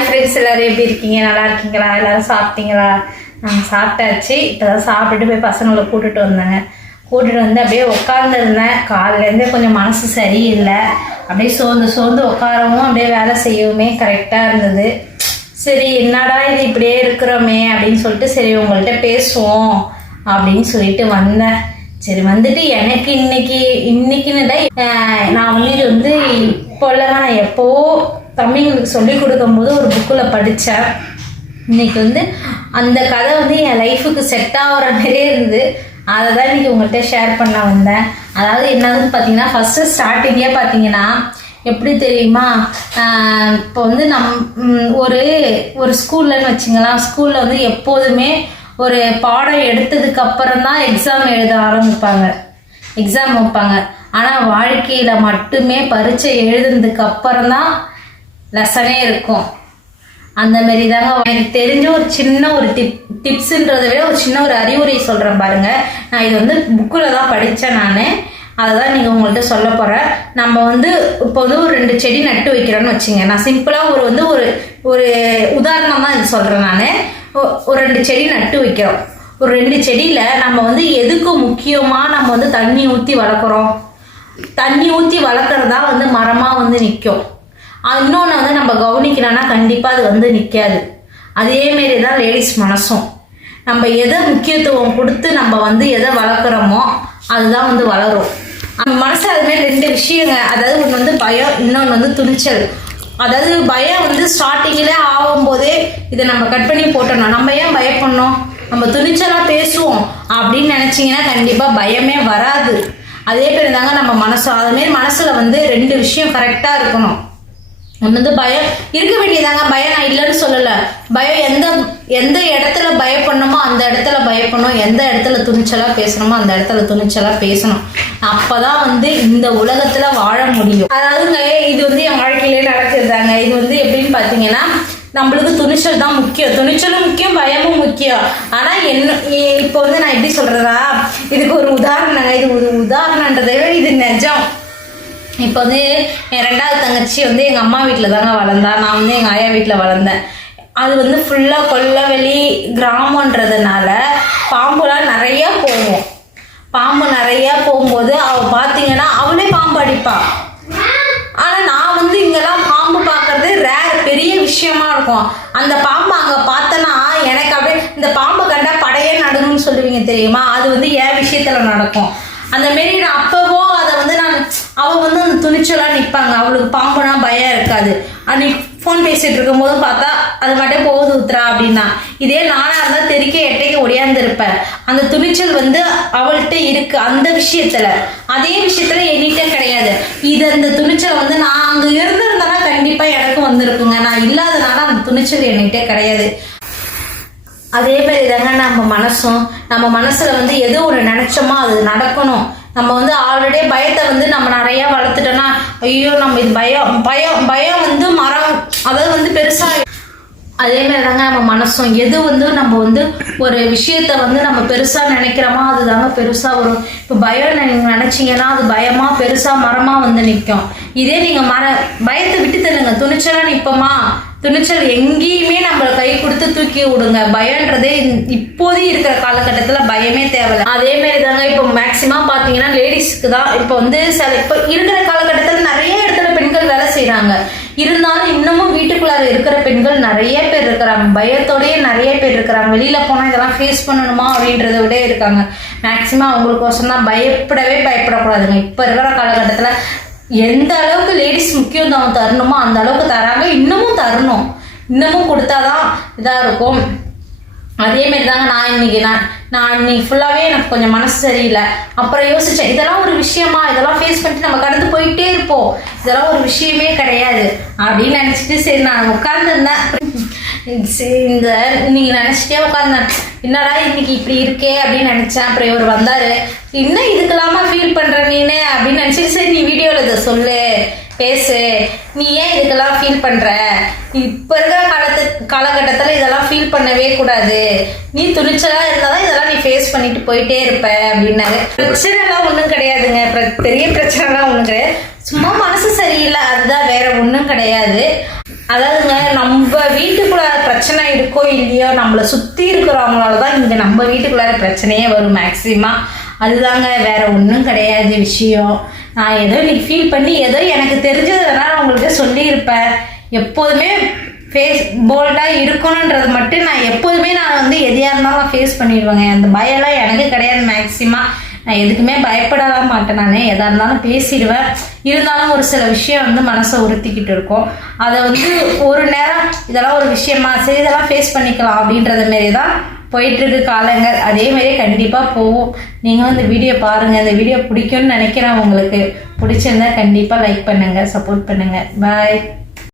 Hi friends, எல்லோரும் எப்படி இருக்கீங்க? நல்லா இருக்கீங்களா? எல்லோரும் சாப்பிட்டீங்களா? நாங்கள் சாப்பிட்டாச்சு. இப்போ தான் சாப்பிட்டுட்டு போய் பசங்களை கூட்டிகிட்டு வந்தேங்க. கூட்டிகிட்டு வந்து அப்படியே உட்காந்துருந்தேன். காலையிலேருந்தே கொஞ்சம் மனசு சரியில்லை. அப்படியே சோர்ந்து உட்காரவும் அப்படியே வேலை செய்யவுமே கரெக்டாக இருந்தது. சரி, என்னடா இது இப்படியே இருக்கிறோமே அப்படின்னு சொல்லிட்டு சரி உங்கள்கிட்ட பேசுவோம் அப்படின்னு சொல்லிட்டு வந்தேன். சரி, வந்துட்டு எனக்கு இன்னைக்குன்னு இல்லை, நான் வந்து இது வந்து இப்போ இல்லைங்க, நான் எப்போவோ தம்பிங்களுக்கு சொல்லி கொடுக்கும்போது ஒரு புக்கில் படித்தேன். இன்னைக்கு வந்து அந்த கதை வந்து என் லைஃபுக்கு செட் ஆகிற மாதிரியே இருந்தது. அதை தான் இன்றைக்கி உங்கள்கிட்ட ஷேர் பண்ண வந்தேன். அதாவது என்னதுன்னு பார்த்தீங்கன்னா, ஃபஸ்ட்டு ஸ்டார்டிங்கே பார்த்தீங்கன்னா எப்படி தெரியுமா, இப்போ வந்து ஒரு ஸ்கூல்லன்னு வச்சுங்களேன். ஸ்கூலில் வந்து எப்போதுமே ஒரு பாடம் எடுத்ததுக்கு அப்புறம் தான் எக்ஸாம் எழுத ஆரம்பிப்பாங்க, எக்ஸாம் வைப்பாங்க. ஆனால் வாழ்க்கையில் மட்டுமே பரீட்சை எழுதுனதுக்கு அப்புறம் தான் லெசனே இருக்கும். அந்த மாரி தாங்க எனக்கு தெரிஞ்ச ஒரு சின்ன ஒரு டிப்ஸுன்றதை விட ஒரு சின்ன ஒரு அறிவுரை சொல்கிறேன் பாருங்கள். நான் இது வந்து புக்கில் தான் படித்தேன். நான் அதை தான் நீங்கள் உங்கள்கிட்ட சொல்ல போகிறேன். நம்ம வந்து இப்போ வந்து ஒரு 2 செடி நட்டு வைக்கிறோன்னு வச்சுங்க. நான் சிம்பிளாக ஒரு உதாரணம் தான் இது சொல்கிறேன். நான் ஒரு 2 செடி நட்டு வைக்கிறோம். ஒரு 2 செடியில் நம்ம வந்து எதுக்கு முக்கியமாக நம்ம வந்து தண்ணி ஊற்றி வளர்க்குறோம். தண்ணி ஊற்றி வளர்க்குறதா வந்து மரமாக வந்து நிற்கும். இன்னொன்று வந்து நம்ம கவனிக்கலன்னா கண்டிப்பாக அது வந்து நிற்காது. அதேமாரி தான் லேடிஸ் மனசும். நம்ம எதை முக்கியத்துவம் கொடுத்து நம்ம வந்து எதை வளர்க்குறோமோ அதுதான் வந்து வளரும். அந்த மனசு அதுமாரி 2 விஷயங்க. அதாவது ஒன்று வந்து பயம், இன்னொன்று வந்து துணிச்சல். அதாவது பயம் வந்து ஸ்டார்டிங்கில் ஆகும்போதே இதை நம்ம கட் பண்ணி போட்டோம். நம்ம ஏன் பயப்படணும், நம்ம துணிச்சலாக பேசுவோம் அப்படின்னு நினச்சிங்கன்னா கண்டிப்பாக பயமே வராது. அதே பேர் தாங்க நம்ம மனசும். அதுமாரி மனசில் வந்து 2 விஷயம் கரெக்டாக இருக்கணும். ஒன்று வந்து பயம் இருக்க வேண்டியதாங்க. பயம் நான் இல்லைன்னு சொல்லலை. பயம் எந்த இடத்துல பயப்படணுமோ அந்த இடத்துல பயப்படணும். எந்த இடத்துல துணிச்சலாக பேசணுமோ அந்த இடத்துல துணிச்சலாக பேசணும். அப்போ தான் வந்து இந்த உலகத்தில் வாழ முடியும். அதாவதுங்க, இது வந்து என் வாழ்க்கையிலே நடக்குதுதாங்க. இது வந்து எப்படின்னு பார்த்தீங்கன்னா, நம்மளுக்கு துணிச்சல் தான் முக்கியம். துணிச்சலும் முக்கியம், பயமும் முக்கியம். ஆனால் இப்போ வந்து நான் எப்படி சொல்கிறதா, இதுக்கு ஒரு உதாரணங்க. இது ஒரு உதாரணன்றதை விட இது நிஜம். இப்போ வந்து என் 2வது தங்கச்சி வந்து எங்கள் அம்மா வீட்டில் தாங்க வளர்ந்தா. நான் வந்து எங்கள் ஆயா வீட்டில் வளர்ந்தேன். அது வந்து ஃபுல்லாக கொல்லவெளி கிராமன்றதுனால பாம்புலாம் நிறையா போகும். பாம்பு நிறையா போகும்போது அவள் பார்த்தீங்கன்னா அவளே பாம்பு அடிப்பாள். ஆனால் நான் வந்து இங்கெல்லாம் பாம்பு பார்க்கறது ரேர், பெரிய விஷயமா இருக்கும். அந்த பாம்பு அங்கே பார்த்தேன்னா எனக்கு அப்படியே இந்த பாம்பை கண்டா படையே நடுங்கன்னு சொல்லுவீங்க தெரியுமா, அது வந்து என் விஷயத்தில் நடக்கும். அந்த மாரி நான் அப்போவோ அதை வந்து அவள் வந்து அந்த துணிச்சலாக நிற்பாங்க. அவளுக்கு பாம்புனா பயம் இருக்காது. அன்னைக்கு ஃபோன் பேசிகிட்டு இருக்கும்போது பார்த்தா அது மட்டும் போகுது ஊத்துறா அப்படின்னா, இதே நானாக இருந்தால் தெறிக்க எட்டைக்கு ஒடியாந்துருப்பேன். அந்த துணிச்சல் வந்து அவள்கிட்ட இருக்கு அந்த விஷயத்தில். அதே விஷயத்தில் என்கிட்ட கிடையாது. அந்த துணிச்சல் வந்து நான் அங்கே இருந்திருந்தேன்னா கண்டிப்பாக எனக்கும் வந்திருக்குங்க. நான் இல்லாதனால அந்த துணிச்சல் என்கிட்ட கிடையாது. அதே மாதிரி தாங்க நம்ம மனசில் வந்து எது ஒன்று நினச்சோமோ அது நடக்கணும். நம்ம வந்து ஆல்ரெடி பயத்தை வந்து நம்ம நிறையா வளர்த்துட்டோன்னா, ஐயோ நம்ம இது பயம் வந்து மரம், அதாவது வந்து பெருசாக. அதேமாதிரி தாங்க நம்ம மனசும். எது வந்து நம்ம வந்து ஒரு விஷயத்த வந்து நம்ம பெருசாக நினைக்கிறோமோ அது தாங்க பெருசாக வரும். இப்போ பயம் நீங்கள் நினச்சிங்கன்னா அது பயமாக பெருசாக மரமாக வந்து நிற்கும். இதே நீங்கள் பயத்தை விட்டு தருங்க, துணிச்சலாக நிற்போமா, துணிச்சல் எங்கேயுமே நம்மளை கை கொடுத்து தூக்கி விடுங்க. பயன்றதே இப்போதே இருக்கிற காலகட்டத்தில் பயமே தேவையில்லை. அதேமாரி தாங்க இப்போ மேக்சிமம் பார்த்தீங்கன்னா லேடிஸ்க்கு தான் இப்போ வந்து இப்போ இருக்கிற காலகட்டத்தில் நிறைய இடத்துல பெண்கள் வேலை செய்கிறாங்க. இருந்தாலும் இன்னமும் வீட்டுக்குள்ளார இருக்கிற பெண்கள் நிறைய பேர் இருக்கிறாங்க. பயத்தோடயே நிறைய பேர் இருக்கிறாங்க. வெளியில் போனால் இதெல்லாம் ஃபேஸ் பண்ணணுமா அப்படின்றத விட இருக்காங்க. மேக்சிமம் அவங்களுக்கோசரம் தான் பயப்படக்கூடாதுங்க. இப்போ இருக்கிற காலகட்டத்தில் எந்த அளவுக்கு லேடிஸ் முக்கியத்துவம் தரணுமோ அந்த அளவுக்கு தராங்க. இன்னமும் தரணும், இன்னமும் கொடுத்தாதான் இதாக இருக்கும். அதேமாரி தாங்க நான் இன்னைக்கு ஃபுல்லாகவே எனக்கு கொஞ்சம் மனசு சரியில்லை. அப்புறம் யோசித்தேன், இதெல்லாம் ஒரு விஷயமா, இதெல்லாம் ஃபேஸ் பண்ணிட்டு நம்ம கடந்து போயிட்டே இருப்போம், இதெல்லாம் ஒரு விஷயமே கிடையாது அப்படின்னு நினச்சிட்டு சரி நான் உட்காந்துருந்தேன். நீங்கள் நினச்சிட்டே உட்காந்தேன், என்னடா இன்னைக்கு இப்படி இருக்கே அப்படின்னு நினச்சேன். அப்புறம் இவர் வந்தார், இன்னும் இதுக்கெல்லாமா ஃபீல் பண்ணுற நீனு அப்படின்னு நினச்சிட்டு, சரி நீ வீடியோவில் இதை சொல்லு, பேசு, நீ ஏன் இதுக்கெல்லாம் ஃபீல் பண்ணுற, இப்போ இருக்கிற காலகட்டத்தில் இதெல்லாம் ஃபீல் பண்ணவே கூடாது, நீ துணிச்சலாக இருந்தால் தான் இதெல்லாம் நீ ஃபேஸ் பண்ணிட்டு போயிட்டே இருப்ப அப்படின்னாரு. பிரச்சனைலாம் ஒன்றும் கிடையாதுங்க, பெரிய பிரச்சனைலாம் ஒன்றும் கிடையாது. சும்மா மனசு சரியில்லை, அதுதான், வேற ஒன்றும் கிடையாது. அதாவதுங்க நம்ம பிரச்சனை இருக்கோ இல்லையோ நம்மளை சுற்றி இருக்கிறவங்களால தான் இங்கே நம்ம வீட்டுக்குள்ளார பிரச்சனையே வரும் மேக்ஸிமம். அதுதாங்க, வேற ஒன்றும் கிடையாது விஷயம். நான் ஏதோ இன்னைக்கு ஃபீல் பண்ணி ஏதோ எனக்கு தெரிஞ்சதுனால உங்களுக்கு சொல்லியிருப்பேன். எப்போதுமே போல்டாக இருக்கணுன்றது மட்டும் நான் எப்போதுமே நான் வந்து எதையாக இருந்தாலும் ஃபேஸ் பண்ணிடுவேங்க. அந்த பயம்லாம் எனக்கு கிடையாது. மேக்ஸிமம் நான் எதுக்குமே பயப்படலாம் மாட்டேன். நான் எதாக இருந்தாலும் பேசிடுவேன். இருந்தாலும் ஒரு சில விஷயம் வந்து மனசை உறுத்திக்கிட்டு இருக்கும். அதை வந்து ஒரு நேரம் இதெல்லாம் ஒரு விஷயமா சரி இதெல்லாம் ஃபேஸ் பண்ணிக்கலாம் அப்படின்றத மாரி தான் போயிட்டுருக்கு காலங்கள். அதேமாரியே கண்டிப்பாக போவோம். நீங்களும் இந்த வீடியோ பாருங்கள். இந்த வீடியோ பிடிக்கும்னு நினைக்கிறேன். உங்களுக்கு பிடிச்சிருந்தா கண்டிப்பாக லைக் பண்ணுங்கள், சப்போர்ட் பண்ணுங்கள். பாய்.